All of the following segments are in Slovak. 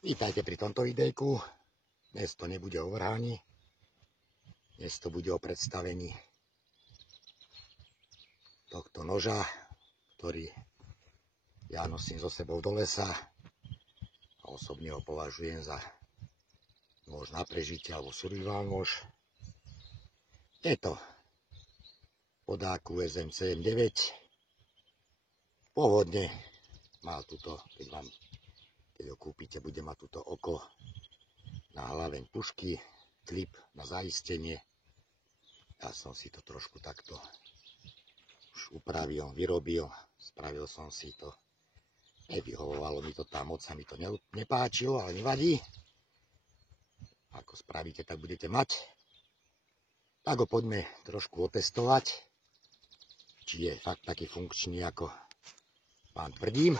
Vítajte pri tomto videjku. Dnes to nebude o vrhaní. Dnes to bude o predstavení tohto noža, ktorý ja nosím so sebou do lesa a osobne ho považujem za nôž na prežitie alebo survival nôž. Je to podáku SM79. Pôvodne mal túto, keď ho kúpite, bude mať túto oko na hlaveň pušky, klip na zaistenie. Ja som si to trošku takto už upravil, vyrobil, spravil som si to. Nevyhovovalo mi to tam, moc sa mi to nepáčilo, ale nevadí. Ako spravíte, tak budete mať. Tak ho poďme trošku otestovať, či je fakt taký funkčný, ako vám tvrdím.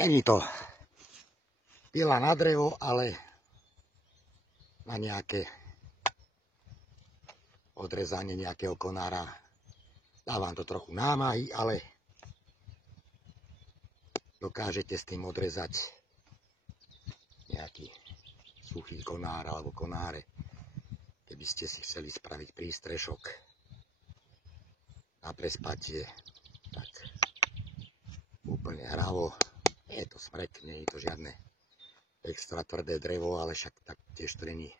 Není to pila na drevo, ale na nejaké odrezanie nejakého konára. Dávam to trochu námahy, ale dokážete s tým odrezať nejaký suchý konár alebo konáre, keby ste si chceli spraviť prístrešok na prespatie, tak úplne hravo. Nie je to smrek, nie je to žiadne extra tvrdé drevo, ale však tak tiež to není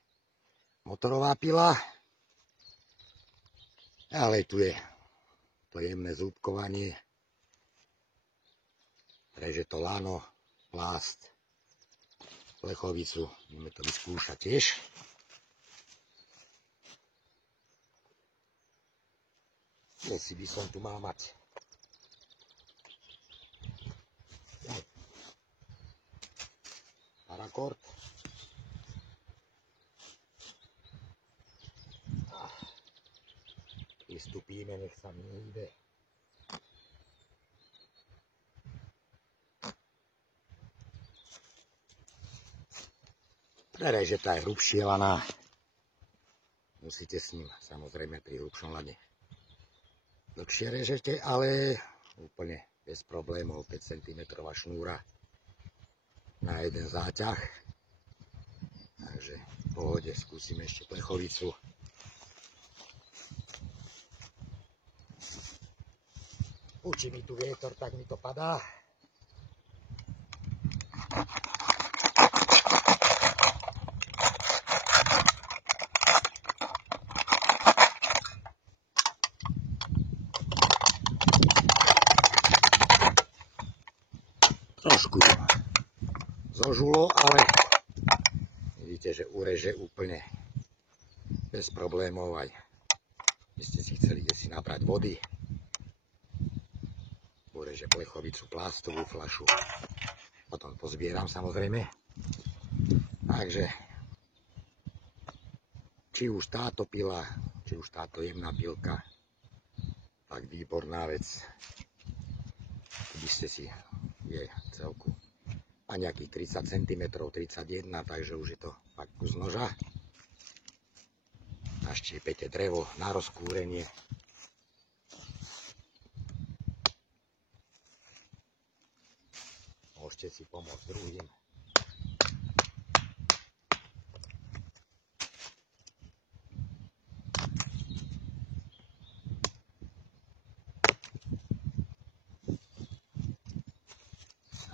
motorová pila. Ale tu je to jemné zúbkovanie. Reže to lano, plást, plechovicu. Ideme to vyskúšať tiež. Dnes by som tu mal mať parakord. Vystupíme, nech sa mi nejde. Prerežetá je hrubšie lana. Musíte s ním samozrejme pri hrubšom lane dlhšie režete, ale úplne bez problémov. 5 cm šnúra na jeden záťah. Takže v pohode, skúsime ešte plechovicu. Učí mi tu vietor, tak mi to padá. Trošku zožulo, ale vidíte, že ureže úplne bez problémov. Aj by ste si chceli si nabrať vody, ureže plechovicu, plastovú fľašu. Potom pozbieram samozrejme. Takže či už táto pila, či už táto jemná pilka, tak výborná vec. Keby ste si je celku a nejakých 30 cm, 31, takže už je to fakt kus noža. Naštiepete drevo na rozkúrenie. Môžete si pomôcť druhým.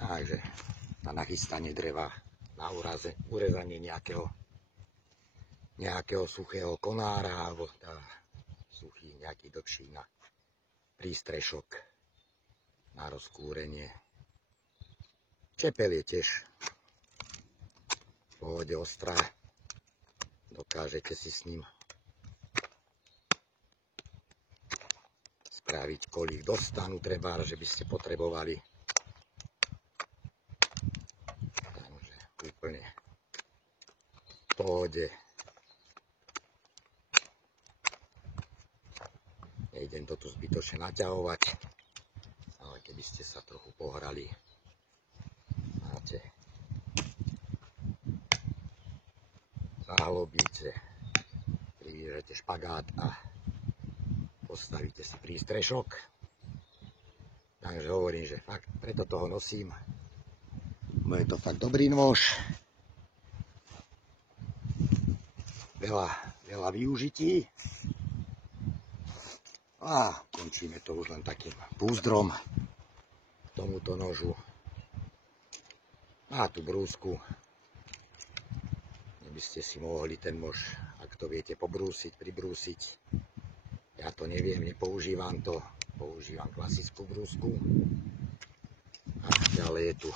Takže na nachystanie dreva, na urezanie nejakého suchého konára alebo suchý nejaký dlhší na prístrešok, na rozkúrenie. Čepel je tiež v pohode ostrá, dokážete si s ním spraviť kolík do stanu, treba, že by ste potrebovali úplne v pohode. Nejdem to tu zbytočne naťahovať, ale keby ste sa trochu pohrali, máte, zahlobíte, privížete špagát a postavíte si prístrešok. Takže hovorím, že fakt preto toho nosím. Je to fakt dobrý nôž. Veľa využití. A končíme to už len takým púzdrom k tomuto nožu. Má tu brúsku. By ste si mohli ten nož, ak to viete, pobrúsiť, pribrúsiť. Ja to neviem, nepoužívam to. Používam klasickú brúsku. A ďalej je tu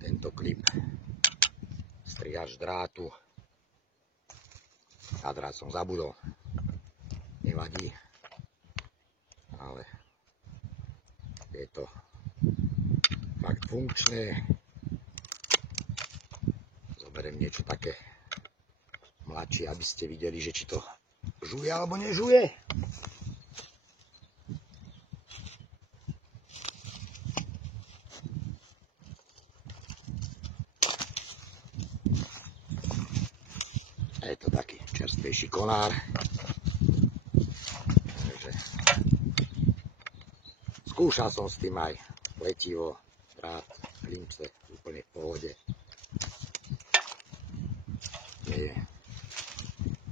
tento klip. Strihač drátu. A drát som zabudol. Nevadí. Ale je to fakt funkčné. Zoberiem niečo také mladšie, aby ste videli, že či to žuje alebo nežuje. Je to taký čerstvejší konár. Takže skúšal som s tým aj letivo, drát, klince, úplne v pohode.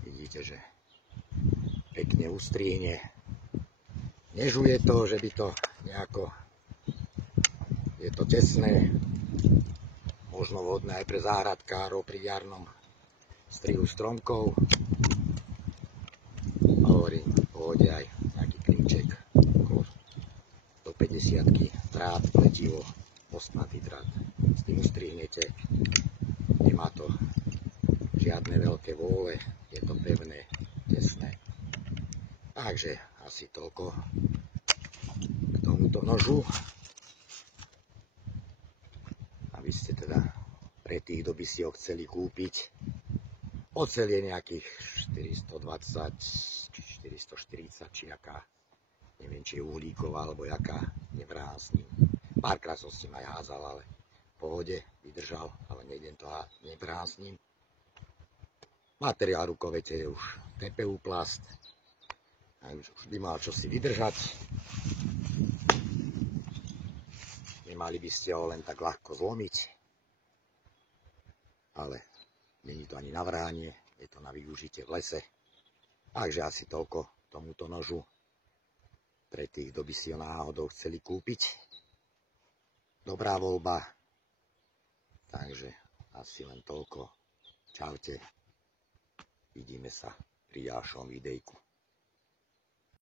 Vidíte, že pekne ustrihne. Nežuje to, že by to nejako... Je to tesné. Možno vhodné aj pre záhradkárov pri jarnom strihu stromkov. Hovorím, v pohode aj nejaký klinček okolo 150-ky, drát, pletivo, ostnatý drát. S tým ustrihnete. Nemá to žiadne veľké vôle, je to pevné, tesné. Takže asi toľko k tomuto nožu. Aby ste teda pre tých, kto by si ho chceli kúpiť. Oceľ je nejakých 420 či 440, či jaká, neviem, či je uhlíková, alebo jaká, nevrám s ním. Párkrát som s ním aj házal, ale v pohode vydržal, ale nejdem to nevrám s ním. Materiál rukovete je už TPU plast, už by mal čosi vydržať. Nemali by ste ho len tak ľahko zlomiť, ale není to ani na vranie, je to na využitie v lese. Takže asi toľko tomuto nožu pre tých, kto by si ho náhodou chceli kúpiť. Dobrá voľba. Takže asi len toľko. Čaute. Vidíme sa pri ďalšom videjku.